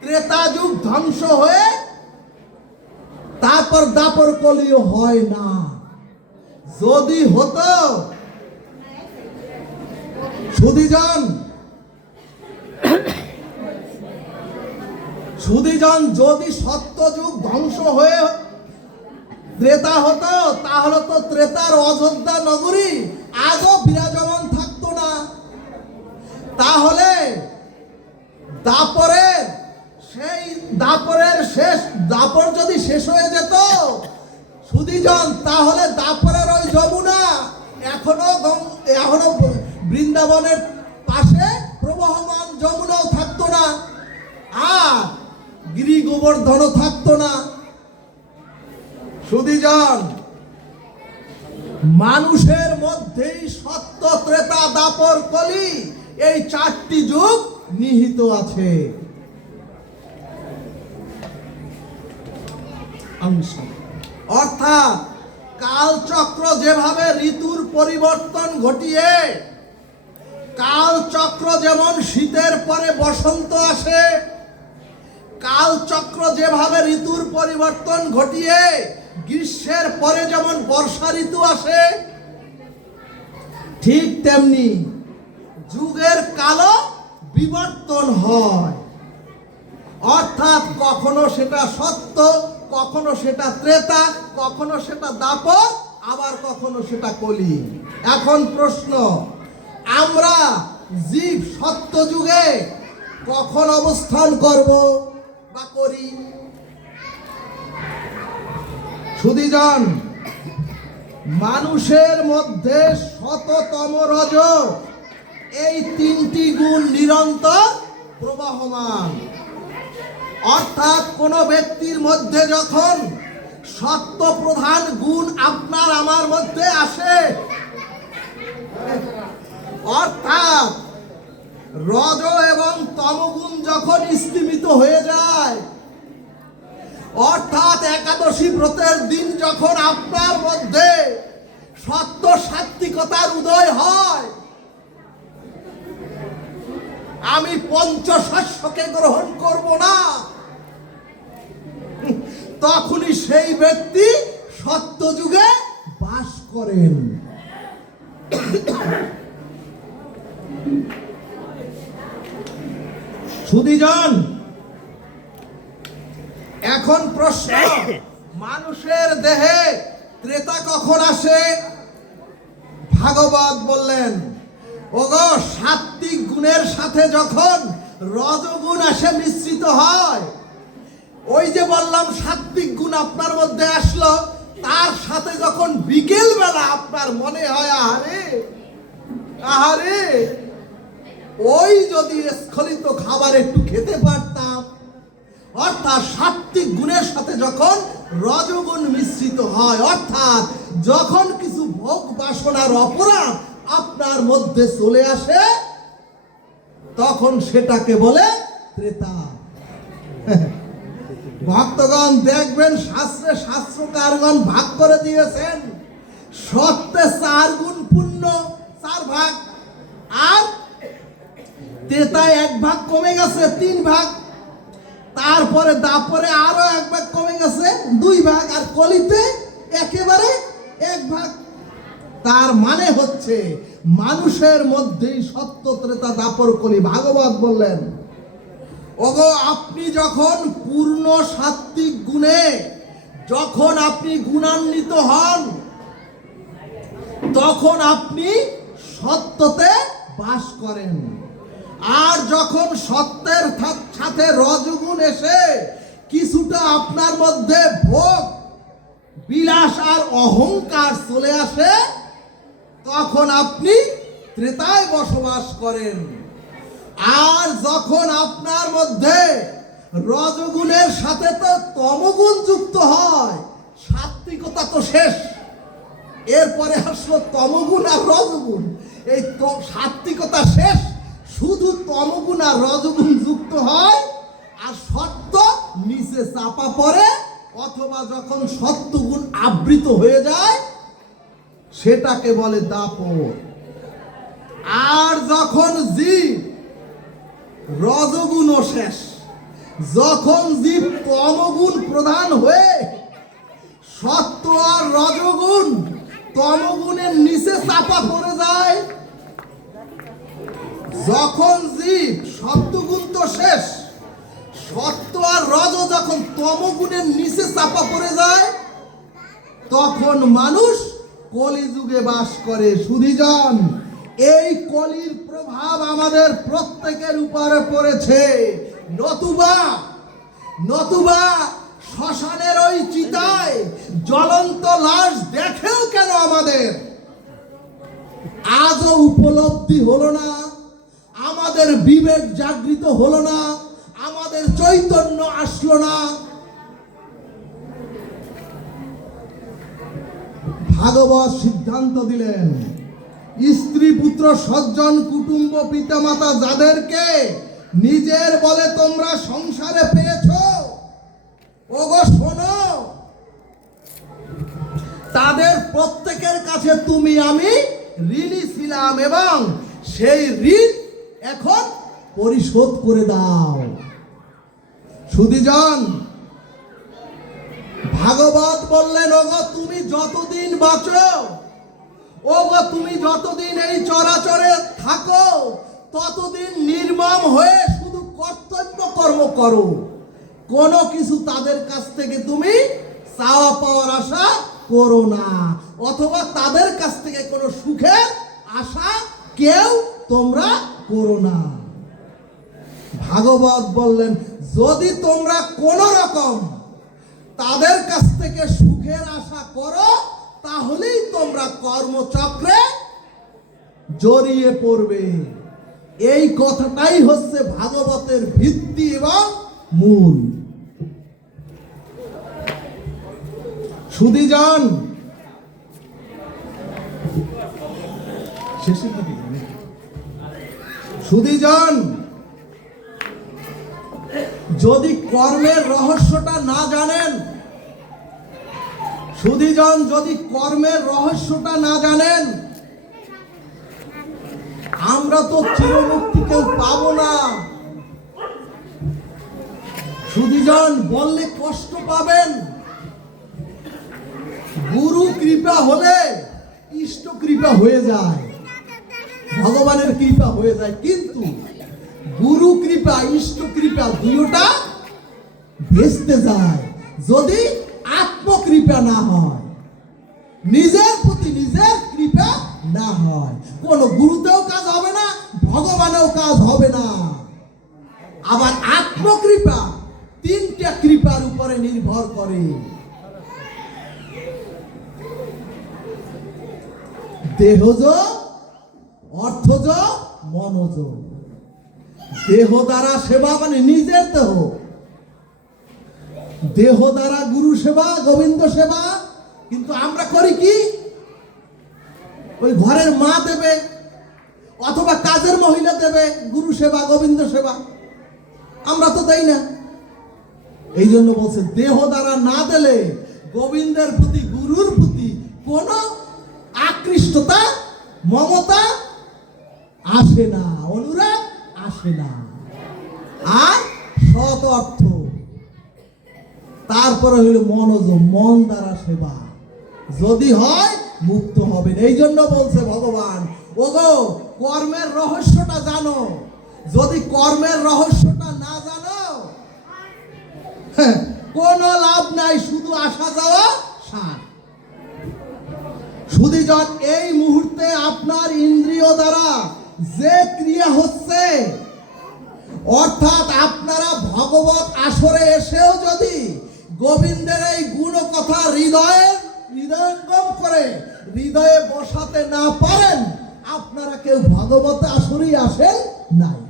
ত্রেতা যুগ ধ্বংস হয়ে তারপর দাপর কলিও হয় না। যদি হতো, সুধীজন যদি সত্যযুগ ধ্বংস হয়ে ত্রেতা হতো, তাহলে তো ত্রেতার অযোধ্যা নগরী আজও বিরাজমান থাকতো না। তাহলে দাপর যদি শেষ হয়ে যেত সুধীজন, তাহলে দাপরের ওই যমুনা এখনো বৃন্দাবনের পাশে প্রবাহমান যমুনাও থাকতো না, আর গিরি গোবর্ধনও থাকতো না। সুধীজন, মানুষের মধ্যেই সত্য ত্রেতা দাপর কলি এই চারটি যুগ নিহিত আছে। অর্থাৎ কালচক্র যেভাবে ঋতুর পরিবর্তন ঘটিয়ে, কালচক্র যেমন শীতের পরে বসন্ত আসে, কালচক্র যেভাবে ঋতুর পরিবর্তন ঘটিয়ে গ্রীষ্মের পরে যেমন বর্ষা ঋতু আসে, ঠিক তেমনি যুগের কালও বিবর্তন হয়। অর্থাৎ কখনো সেটা সত্য, কখনো সেটা ত্রেতা, কখনো সেটা দাপর, আবার কখনো সেটা কলি। এখন প্রশ্ন, আমরা জীব সত্য যুগে কখন অবস্থান করব বা করি? সুধীজন, মানুষের মধ্যে শততম রজ এই তিনটি গুণ নিরন্তর প্রবাহমান। অর্থাৎ কোন ব্যক্তির মধ্যে যখন সত্য প্রধান গুণ আপনার আমার মধ্যে আসে, অর্থাৎ রজ এবং তমগুণ যখন স্তিমিত হয়ে যায়, অর্থাৎ একাদশী ব্রতের দিন যখন আপনার মধ্যে সত্য সাত্বিকতার উদয় হয়, আমি পঞ্চশস্যকে গ্রহণ করব না, তখনই সেই ব্যক্তি সত্য যুগে বাস করেন। সুধীজন, এখন প্রশ্ন, মানুষের দেহে ত্রেতা কখন আসে? ভাগবত বললেন, ওগো সাত্বিক গুণের সাথে যখন রজগুণ আসে মিশ্রিত হয়, ওই যে বললাম সাত্বিক গুণ আপনার মধ্যে আসলো, তার সাথে যখন বিকেল বেলা আপনার মনে হয় আহারে ওই যদি স্খলিত খাবার একটু খেতে পারতাম, অর্থাৎ সাত্বিক গুণের সাথে যখন রজগুণ মিশ্রিত হয়, অর্থাৎ যখন কিছু ভোগ বাসনার অপরাধ আপনার মধ্যে চলে আসে, তখন সেটাকে বলে ত্রেতা। ভক্তগণ দেখবেন, শাস্ত্রকারগণ ভাগ করে দিয়েছেন, সত্যে 4 গুণ পুণ্য 4 ভাগ, আর ত্রেতায় 1 ভাগ কমে গেছে 3 ভাগ, তারপরে দাপরে আরো 1 ভাগ কমে গেছে 2 ভাগ, আর কলিতে একেবারে 1 ভাগ। তার মানে হচ্ছে মানুষের মধ্যেই সত্য ত্রেতা দাপর কলি। ভাগবত বললেন, ওগো আপনি যখন পূর্ণ সাত্বিক গুণে যখন আপনি গুণান্বিত হন, তখন আপনি সত্যতে বাস করেন। আর যখন সত্যের সাথে রজগুণ এসে কিছুটা আপনার মধ্যে ভোগ বিলাস আর অহংকার চলে আসে, তখন আপনি ত্রেতায় বসবাস করেন। আর যখন আপনার মধ্যে রজগুণের সাথে তো তমগুণ যুক্ত হয়, সাত্বিকতা তো শেষ, এরপরে আসলো তমগুণ আর রজগুণ। এই সাত্বিকতা শেষ, শুধু তমগুণ আর রজগুণ যুক্ত হয়, আর সত্য নিচে চাপা পড়ে, অথবা যখন সত্যগুণ আবৃত হয়ে যায় সেটাকে বলে দাপট। আর যখন জীব, রজগুণও শেষ, যখন জীব তমগুণ প্রধান হয়ে সত্য আর রজগুণ তমগুণের নিচে চাপা পড়ে যায়, যখন জীব, সত্যগুণ তো শেষ, সত্য আর রজ যখন তমগুণের নিচে চাপা পড়ে যায়, তখন মানুষ কলিযুগে বাস করে। শুধিজন, এই কলির প্রভাব আমাদের প্রত্যেকের উপরে পড়েছে। নতুবা শ্মশানের ওই চিতায় জ্বলন্ত লাশ দেখেও কেন আমাদের আজও উপলব্ধি হলো না, আমাদের বিবেক জাগৃত হলো না, আমাদের চৈতন্য আসলো না? ভাগবত সিদ্ধান্ত দিলেন, স্ত্রী পুত্র সজ্জন কুটুম্ব পিতামাতা যাদেরকে নিজের বলে তোমরা সংসারে পেয়েছো, ওগো শোনো, তাদের প্রত্যেকের কাছে তুমি আমি ঋণী ছিলাম, এবং সেই ঋণ এখন পরিশোধ করে দাও। শুধিজন, ভাগবত বললেন, ওগো তুমি যতদিন বাঁচো, ওগো তুমি যতদিন এই চরাচরে থাকো, ততদিন নির্মম হয়ে শুধু কর্তব্য কর্ম করো, কোনো কিছু তাদের কাছ থেকে তুমি চাওয়া পাওয়ার আশা করো না, অথবা তাদের কাছ থেকে কোনো সুখের আশা কেউ তোমরা করো না। ভাগবত বললেন, যদি তোমরা কোন রকম তাদের কাছ থেকে সুখের আশা করো, তাহলেই তোমরা কর্মচক্রে জড়িয়ে পড়বে। এই কথাটাই হচ্ছে ভাগবতের ভিত্তি এবং মূল। শুধিজন, শুধিজন, যদি কর্মের রহস্যটা না জানেন, শুধিজন, যদি কর্মের রহস্যটা না জানেন, আমরা তো চিরমুক্তি কেউ পাবো না। শুধিজন, বললে কষ্ট পাবেন। গুরু কৃপা হলে ইষ্ট কৃপা হয়ে যায়, ভগবানের কৃপা হয়ে যায়, কিন্তু গুরু কৃপা ইষ্ট কৃপা দুইটা ভেস্তে যায় যদি আত্মকৃপা না হয়, নিজের প্রতি নিজের কৃপা না হয়। কোন গুরুতেও কাজ হবে না, ভগবানেও কাজ হবে না। আবার আত্মকৃপা তিনটা কৃপার উপরে নির্ভর করে, দেহজ, অর্থজ, মনজ। দেহ দ্বারা সেবা মানে নিজের দেহ, দেহ দ্বারা গুরু সেবা, গোবিন্দ সেবা। কিন্তু আমরা করি কি? ওই ঘরের মা দেবে অথবা কাজের মহিলা দেবে গুরু সেবা, গোবিন্দ সেবা, আমরা তো দেই না। এই জন্য বলছে, দেহ দ্বারা না দিলে গোবিন্দের প্রতি, গুরুর প্রতি কোন আকৃষ্টতা, মমতা আসে না, অনুরাগ আসে না। আর সৎ অর্থ, তারপরে হইল মনোজ, মন দ্বারা সেবা যদি হয় মুক্ত হবেন। এই জন্য বলছে ভগবান, ওগো কর্মের রহস্যটা জানো। যদি কর্মের রহস্যটা না জানো, কোনো লাভ নাই, শুধু আসা যাওয়া সার। শুধিজন, এই মুহূর্তে আপনার ইন্দ্রিয় দ্বারা যে ক্রিয়া হচ্ছে, অর্থাৎ আপনারা ভগবত আসরে এসেও যদি গোবিন্দের এই গুণ কথা হৃদয়ঙ্গম করে হৃদয়ে বসাতে না পারেন, আপনারা কেউ ভগবত আসরেই আসেন নাই।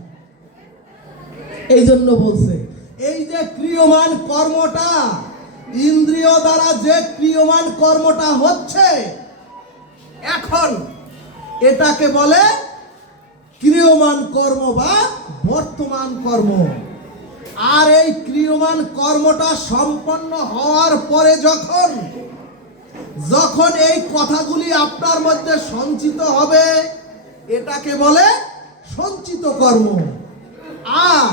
এই জন্য বলছে, এই যে ক্রিয়মান কর্মটা, ইন্দ্রিয় দ্বারা যে ক্রিয়মান কর্মটা হচ্ছে, এখন এটাকে বলে ক্রিয়মান কর্ম বা বর্তমান কর্ম। আর এই ক্রিয়মান কর্মটা সম্পন্ন হওয়ার পরে যখন যখন এই কথাগুলি আপনার মধ্যে সঞ্চিত হবে, এটাকে বলে সঞ্চিত কর্ম। আর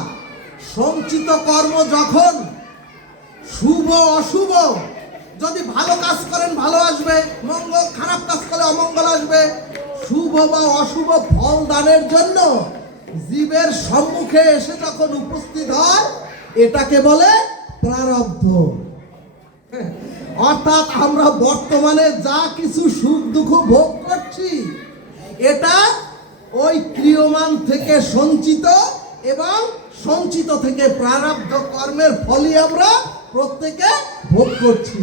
সঞ্চিত কর্ম যখন শুভ অশুভ, যদি ভালো কাজ করেন ভালো আসবে মঙ্গল, খারাপ কাজ করলে অমঙ্গল আসবে। শুভ বা অশুভ ফল দানের জন্য জীবের সম্মুখে এসে যখন উপস্থিত হয়, এটাকে বলে প্রারব্ধ। অর্থাৎ আমরা বর্তমানে যা কিছু সুখ দুঃখ ভোগ করছি, এটা ওই ক্রিয়মান থেকে সঞ্চিত এবং সঞ্চিত থেকে প্রারব্ধ কর্মের ফলই আমরা প্রত্যেকে ভোগ করছি।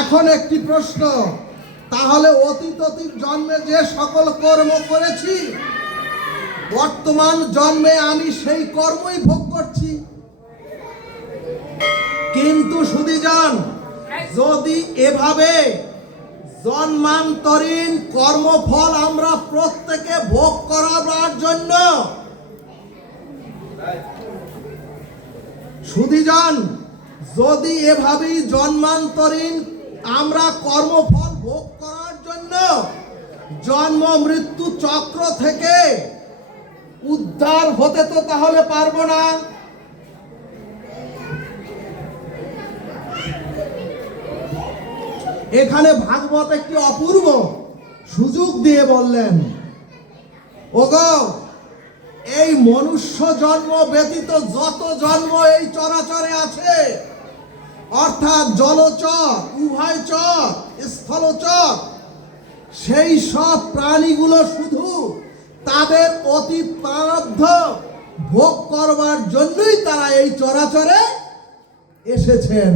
এখন একটি প্রশ্ন, তাহলে অতীত জন্মে যে সকল কর্ম করেছি, বর্তমান জন্মে আমি সেই কর্মই ভোগ করছি। কিন্তু সুধীজন, যদি এভাবে জন্মান্তরীণ কর্মফল আমরা প্রত্যেকে ভোগ করার জন্য, সুধীজন, যদি এভাবেই জন্মান্তরীণ আমরা কর্মফল ভোগ করার জন্য জন্ম মৃত্যু চক্র থেকে উদ্ধার হতে তো তাহলে পারবো না। এখানে ভাগবত একটি অপূর্ব সুযোগ দিয়ে বললেন, ওগো, এই মনুষ্য জন্ম ব্যতীত যত জন্ম এই চরাচরে আছে, অর্থাৎ জলচর, উভয়চর, স্থলচর, সেই সব প্রাণীগুলো শুধু তাদের অতীত প্রারব্ধ ভোগ করবার জন্যই তারা এই চরাচরে এসেছেন।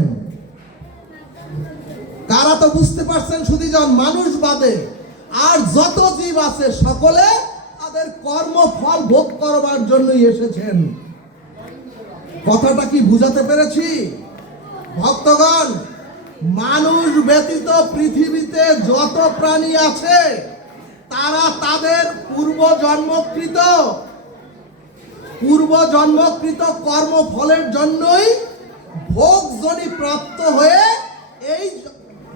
কারা তো বুঝতে পারছেন সুধীজন, মানুষ বাদে আর যত জীব আছে সকলে তাদের কর্মফল ভোগ করবার জন্যই এসেছেন। কথাটা কি বুঝাতে পেরেছি ভক্তগণ? মানুষ ব্যতীত পৃথিবীতে যত প্রাণী আছে তারা তাদের পূর্ব জন্মকৃত কর্মফলের জন্যই ভোগজনি প্রাপ্ত হয়ে এই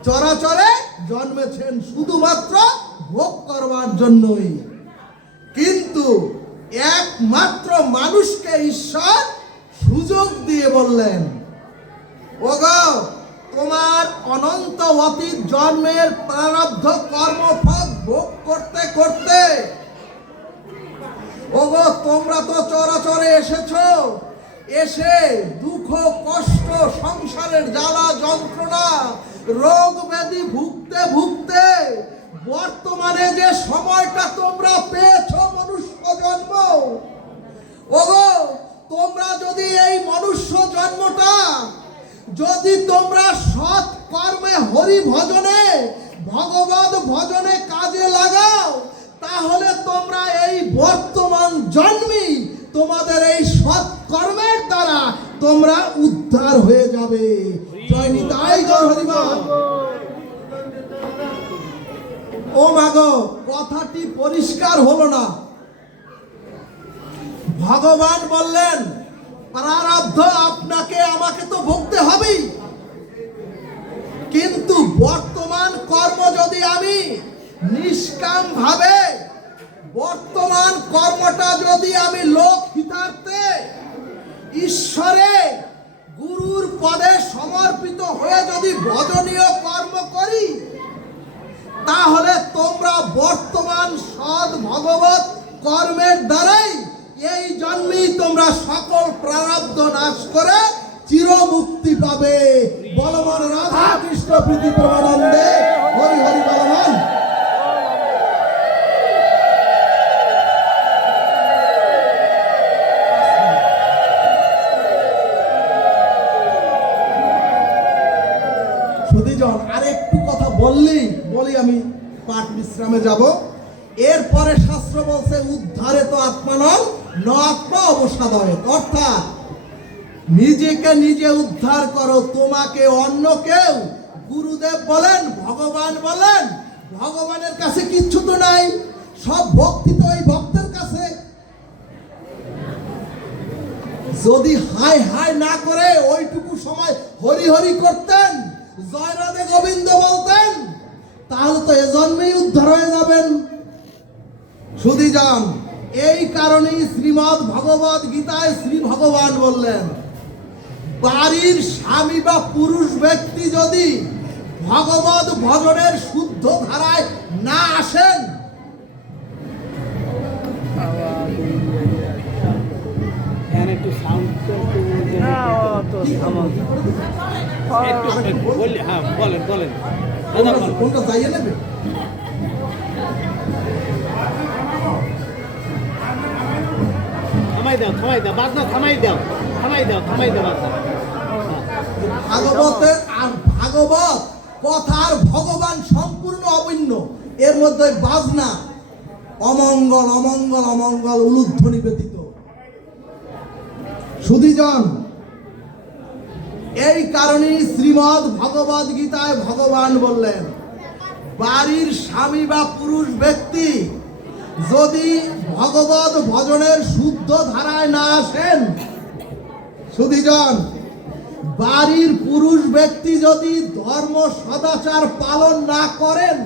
চরাচরে জন্মেছেন, শুধুমাত্র ভোগ করবার জন্যই। কিন্তু একমাত্র মানুষকে ঈশ্বর সুযোগ দিয়ে বললেন, ওগো, তোমার অনন্ত অতীত জন্মের প্রারব্ধ কর্মফল ভোগ করতে করতে, ওগো, তোমরা তো চরাচরে এসেছো, এসে দুঃখ কষ্ট সংসারের জ্বালা যন্ত্রণা রোগ ব্যাধি ভুগতে ভুগতে বর্তমানে যে সময়টা তোমরা পেয়েছো মনুষ্য জন্ম, ওগো, তোমরা যদি এই মনুষ্য জন্মটা যদি তোমরা সৎ কর্মে হরি ভজনে ভগবত ভজনে কাজে লাগাও, তাহলে তোমরা এই বর্তমান জন্মে তোমাদের এই সৎ কর্মের দ্বারা তোমরা উদ্ধার হয়ে যাবে। জয় নিতাই গৌর হরিমা। ও মাগো, কথাটি পরিষ্কার হলো না। ভগবান বললেন, প্রারব্ধ আপনাকে আমাকে তো ভুগতে হবেই, কিন্তু বর্তমান কর্ম যদি আমি নিষ্কাম ভাবে, বর্তমান কর্মটা যদি আমি লোক হিতার্থে ঈশ্বরে গুরুর পদে সমর্পিত হয়ে যদি ভজনীয় কর্ম করি, তাহলে তোমরা বর্তমান সৎ ভগবত কর্মের দ্বারাই এই জন্মেই তোমরা সকল প্রারব্ধ নাশ করে চির মুক্তি পাবে। বলবান রাধা কৃষ্ণ প্রীতি প্রমানন্দে হরি হরি বলবান। সুধীজন, আর একটু কথা বলি আমি পাঠ বিশ্রামে যাব। এরপরে শাস্ত্র বলছে, উদ্ধারে তো আত্মানং ন আত্মা অবসাদয়ে, অর্থাৎ নিজেকে নিজে উদ্ধার করো, তোমাকে অন্য কেউ, গুরুদেব বলেন, ভগবান বলেন, ভগবানের কাছে কিচ্ছু তো নাই, সব ভক্তি তো এই ভক্তের কাছে। যদি হাই হাই না করে ওইটুকু সময় হরি হরি করতেন, জয় রাধে গোবিন্দ বলতেন, তাহলে তো এ জন্মেই উদ্ধার হয়ে যাবেন। সুধীজন, এই কারণেই শ্রীমদ্ ভগবদ গীতায় শ্রী ভগবান বললেন, বাড়ির স্বামী বা পুরুষ ব্যক্তি যদি ভগবদ ভজনের শুদ্ধ ধারায় না আসেন, কোনটা যাইয়ে নেবে? ভাগবতের আর ভাগবত কথার ভগবান সম্পূর্ণ অভিন্ন, এর মধ্যে বাজনা অমঙ্গল অমঙ্গল অমঙ্গল উলুধ্বনি ব্যতীত। সুধীজন, এই কারণেই শ্রীমদ্ ভগবদ গীতায় ভগবান বললেন, বাড়ির স্বামী বা পুরুষ ব্যক্তি যদি ভগবদ ভজনের শুদ্ধ ধারায় না আসেন, সুধীজন, বাড়ির পুরুষ ব্যক্তি যদি ধর্ম সদাচার পালন না করেন,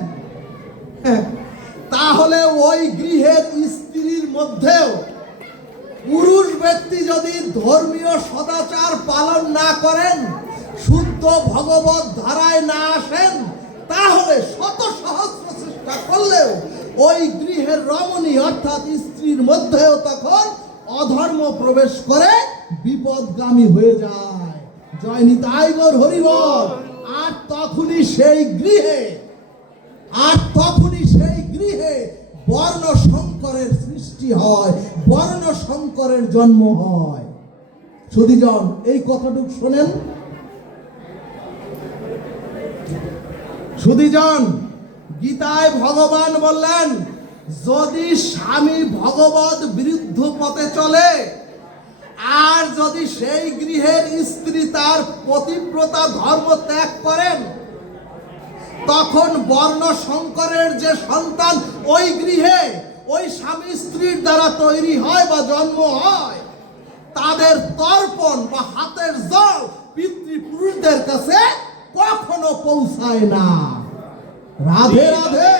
তাহলে ওই গৃহের স্ত্রীর মধ্যেও পুরুষ ব্যক্তি যদি ধর্মীয় সদাচার পালন না করেন, শুদ্ধ ভগবত ধারায় না আসেন, তাহলে শত সহস্র চেষ্টা করলেও ওই গৃহের রমণী অর্থাৎ স্ত্রীর মধ্যেও তখন অধর্ম প্রবেশ করে বিপদগামী হয়ে যায়। জয় নিতাই গৌর হরি বল। আর তখনই সেই গৃহে বর্ণ সংকরের সৃষ্টি হয়, বর্ণ সংকরের জন্ম হয়। সুধীজন, এই কথাটুকু শোনেন। সুধীজন, গীতায় ভগবান বললেন, যদি স্বামী ভগবত বিরুদ্ধ পথে চলে আর যদি সেই গৃহের স্ত্রী তার পতিব্রতা ধর্ম ত্যাগ করেন, তখন বর্ণ সংকরের যে সন্তান ওই গৃহে ওই স্বামী স্ত্রীর দ্বারা তৈরি হয় বা জন্ম হয়, তাদের তর্পণ বা হাতের জল পিতৃপুরুষদের কাছে কখনো পৌঁছায় না। রাধে রাধে।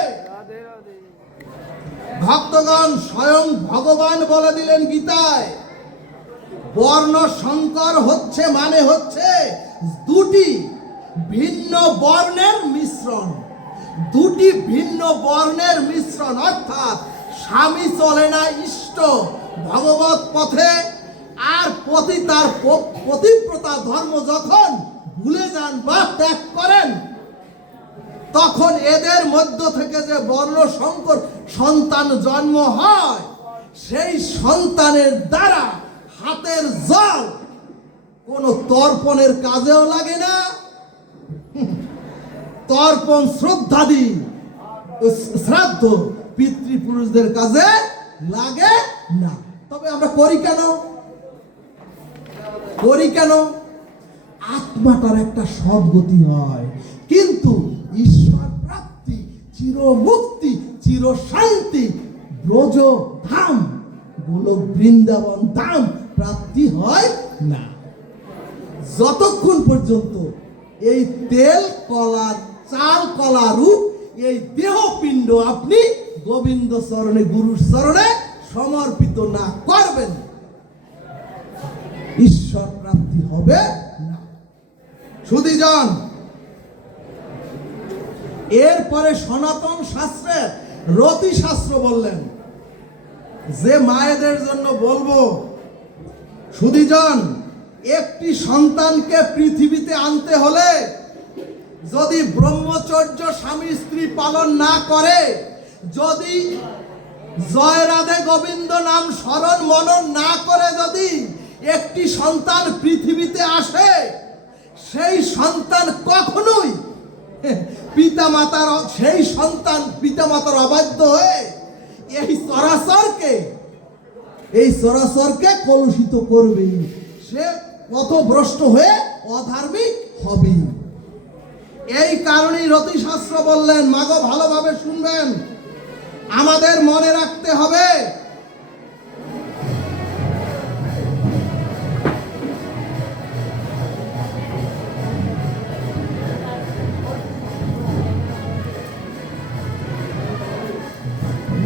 ভক্তগণ, স্বয়ং ভগবান বলে দিলেন গীতায়, বর্ণ সংকর মানে হচ্ছে দুটি ভিন্ন বর্ণের মিশ্রণ, দুটি ভিন্ন বর্ণের মিশ্রণ, অর্থাৎ স্বামী চলে না ইষ্ট ভগবত পথে, আর পতি তার পতিব্রতা ধর্ম যখন ভুলে যান বা ত্যাগ করেন, তখন এদের মধ্য থেকে যে বর্ণ সংকর সন্তান জন্ম হয়, সেই সন্তানের দ্বারা হাতের জল কোন তর্পণের কাজেও লাগে না, তর্পণ শ্রদ্ধাদি শ্রাদ্ধ পিতৃপুরুষদের কাজে লাগে না। তবে আমরা করি কেন? আত্মাটার একটা সদ্গতি হয়, কিন্তু ঈশ্বর প্রাপ্তি, চির মুক্তি, চির শান্তি, ব্রজ ধাম, গোলক বৃন্দাবন ধাম প্রাপ্তি হয় না যতক্ষণ পর্যন্ত এই তেল কলার চাল কলা রূপ এই দেহপিণ্ড আপনি গোবিন্দ চরণে, গুরুর চরণে সমর্পিত না করবেন, ঈশ্বর প্রাপ্তি হবে না। সুধীজন, এরপরে সনাতন শাস্ত্রের রতি শাস্ত্র বললেন, যে মায়েদের জন্য বলবো, সুধীজন, একটি সন্তানকে পৃথিবীতে আনতে হলে যদি ব্রহ্মচর্য স্বামী স্ত্রী পালন না করে, যদি জয় রাধে গোবিন্দ নাম স্মরণ মনন না করে যদি একটি সন্তান পৃথিবীতে আসে, সেই সন্তান কখনোই সেই সন্তান পিতামাতার অবাধ্য হয়ে এই চরাচরকে কলুষিত করবে। সে পথভ্রষ্ট হয়ে অধার্মিক হবে। এই কারণেই রতিশাস্ত্র বললেন, মাগো ভালোভাবে শুনবেন, আমাদের মনে রাখতে হবে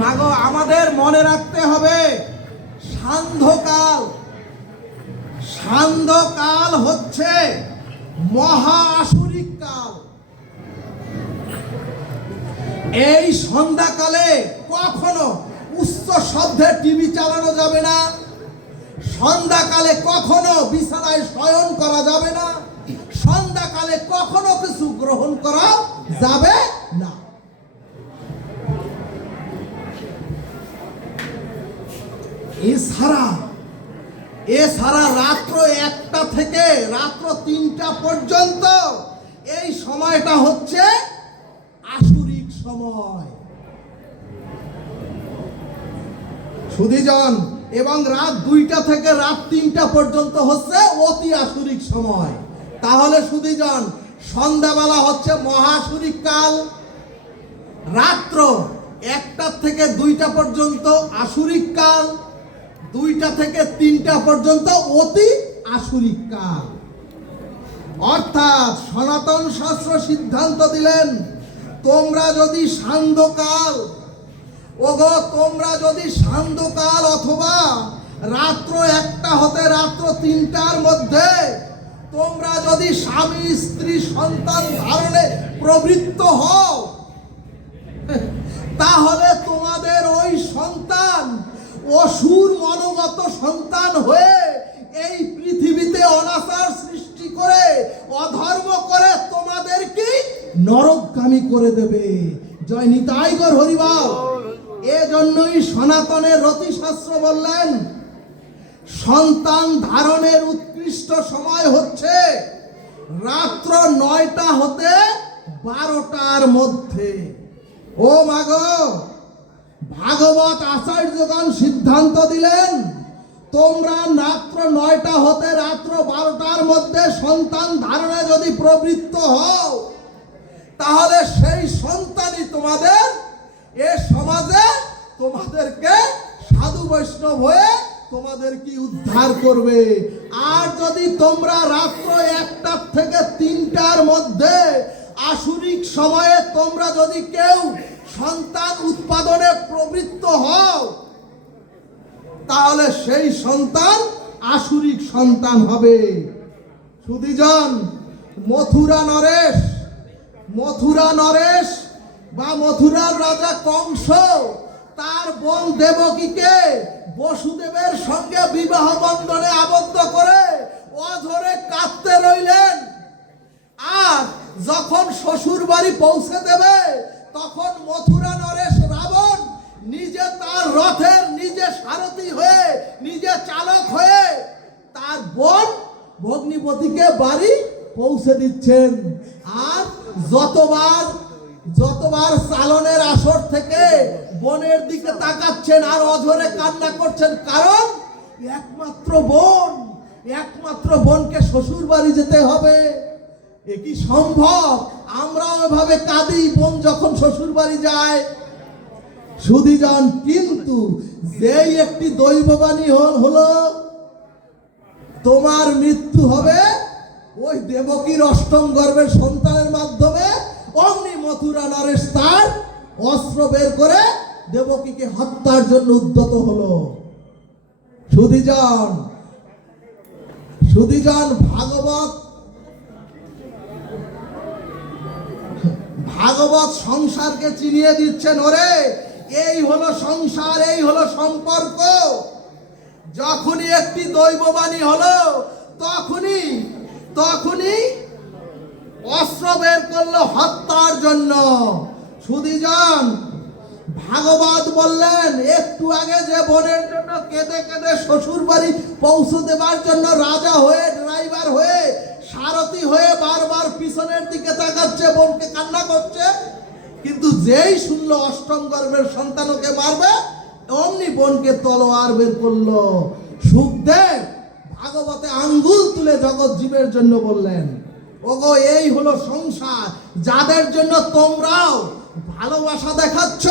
মাগো আমাদের মনে রাখতে হবে সান্ধ্যকাল, সান্ধ্যকাল হচ্ছে মহা আসুরিক কাল। এই সন্ধ্যাকালে কখনো উচ্চ শব্দে টিভি চালানো যাবে না, সন্ধ্যাকালে কখনো বিছানায় শয়ন করা যাবে না, সন্ধ্যাকালে কখনো কিছু গ্রহণ করা যাবে না। এছাড়া রাত্র 1টা থেকে রাত্র 3টা পর্যন্ত এই সময়টা হচ্ছে আসুরিক সময় সুধীজন, এবং রাত 2টা থেকে রাত 3টা পর্যন্ত হচ্ছে অতি আসুরিক সময়। তাহলে সুধীজন, সন্ধ্যাবেলা হচ্ছে মহাসুরিক কাল, রাত্র 1টা থেকে 2টা পর্যন্ত আসুরিক কাল, 2টা থেকে 3টা পর্যন্ত অতি আসুরিক কাল। অর্থাৎ সনাতন শাস্ত্র সিদ্ধান্ত দিলেন, তোমরা যদি সান্ধ্যকাল অথবা রাত্র 1টা হতে রাত্র 3টার মধ্যে তোমরা যদি স্বামী স্ত্রী সন্তান ধারণে প্রবৃত্ত হও, তাহলে তোমাদের ওই সন্তান অসুর মনোগত সন্তান হয়ে এই পৃথিবীতে অনাচার সৃষ্টি করে অধর্ম করে তোমাদেরকে নরকগামী করে দেবে। জয় নিতাই গৌর হরিবল। এজন্যই সনাতনের রতিশাস্ত্র বললেন, সন্তান ধারণের উৎকৃষ্ট সময় হচ্ছে রাত্র 9টা হতে 12টার মধ্যে। ও মাগো, ভাগবত আচার্যগণ সিদ্ধান্ত দিলেন, তোমরা রাত্র 9টা হতে রাত্র 12টার মধ্যে সন্তান ধারণে যদি প্রবৃত্ত হও, তাহলে সেই সন্তানই তোমাদের এ সমাজে তোমাদেরকে সাধু বৈষ্ণব হয়ে তোমাদের কি উদ্ধার করবে। আর যদি তোমরা রাত্র 1টা থেকে 3টার মধ্যে আসুরিক সময়ে তোমরা যদি কেউ সন্তান উৎপাদনে প্রবৃত্ত হও, তাহলে সেই সন্তান আসুরিক সন্তান হবে। সুধীজন, মথুরা নরেশ বা মথুরার রাজা কংস তার বোন দেবকীকে বসুদেবের সঙ্গে বিবাহ বন্ধনে আবদ্ধ করে অঝরে কাঁদতে রইলেন। আর যখন শ্বশুর বাড়ি পৌঁছে দেবে, তখন মথুরা নরেশ রাবণ নিজে তার রথের নিজে সারথি হয়ে নিজে চালক হয়ে তার বোন ভগ্নিপতিকে বাড়ি পৌঁছে দিচ্ছেন। আর যতবার চালনের আসর থেকে বোনের দিকে তাকাচ্ছেন আর অঝরে কান্না করছেন, কারণ একমাত্র বোনকে শ্বশুর বাড়ি যেতে হবে। এ কি সম্ভব? আমরাও এভাবে কাঁদি বোন যখন শ্বশুর বাড়ি যায়। সুধীজন, কিন্তু যেই একটি দৈববাণী হলো তোমার মৃত্যু হবে ওই দেবকীর অষ্টম গর্ভের সন্তানের মাধ্যমে, অমনি মথুরা নরেশ তার অস্ত্র বের করে দেবকীকে হত্যার জন্য উদ্যত হলো। সুধীজন, ভাগবত সংসারকে চিনিয়ে দিচ্ছেন, ওরে এই হলো সংসার, এই হলো সম্পর্ক। যখনই একটি দৈববাণী হলো তখনই অস্ত্র বের করলো হত্যার জন্য। সুধীজন, ভাগবত বললেন, একটু আগে যে বোনের জন্য কেঁদে কেঁদে শ্বশুর বাড়ি পৌঁছে দেবার জন্য রাজা হয়ে, ড্রাইভার হয়ে, সারথি হয়ে বারবার পিছনের দিকে তাকাচ্ছে, বোনকে কান্না করছে, কিন্তু যেই শুনলো অষ্টম গর্ভের সন্তানকে মারবে, অমনি বোনকে তলোয়ার বের করলো। সুখদেব ভাগবতে আঙ্গুল তুলে জগৎ জীবের জন্য বললেন, ওগো এই হলো সংসার, যাদের জন্য তোমরাও ভালোবাসা দেখাচ্ছ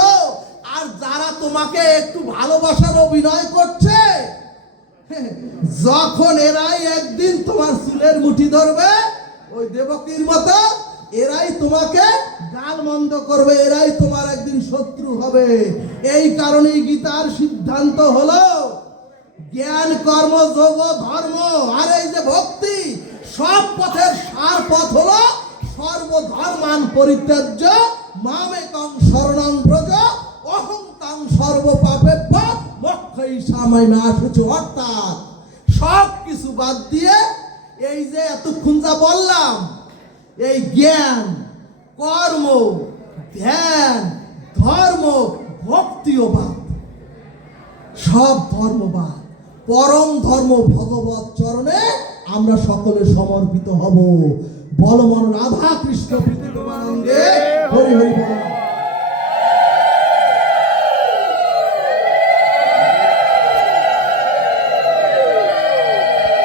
আর যারা তোমাকে একটু ভালোবাসার অভিনয় করছে, যখন এরাই একদিন তোমার চুলের মুঠি ধরবে ওই দেবকীর মতো, এরাই তোমাকে গালমন্দ করবে, এরাই তোমার একদিন শত্রু হবে। এই কারণেই গীতার সিদ্ধান্ত হলো জ্ঞান, কর্ম, যোগ, ধর্ম আর এই যে ভক্তি, সব পথের সার পথ হলো সর্বধর্মান পরিত্যাজ্য মামেকং শরণং ব্রজ অহং তাং সর্বপাপেভ্য মোক্ষয়িষ্যামি মা শুচি। অর্থাৎ সব কিছু বাদ দিয়ে এই যে এতক্ষণ যা বললাম, এই জ্ঞান, কর্ম, ধ্যান, ধর্ম, ভক্তিও বাদ, সব ধর্মবাদ, পরম ধর্ম ভগবত চরণে আমরা সকলে সমর্পিত হব। বলমন রাধা কৃষ্ণ প্রীতি প্রেমানন্দে হরি হরি বল।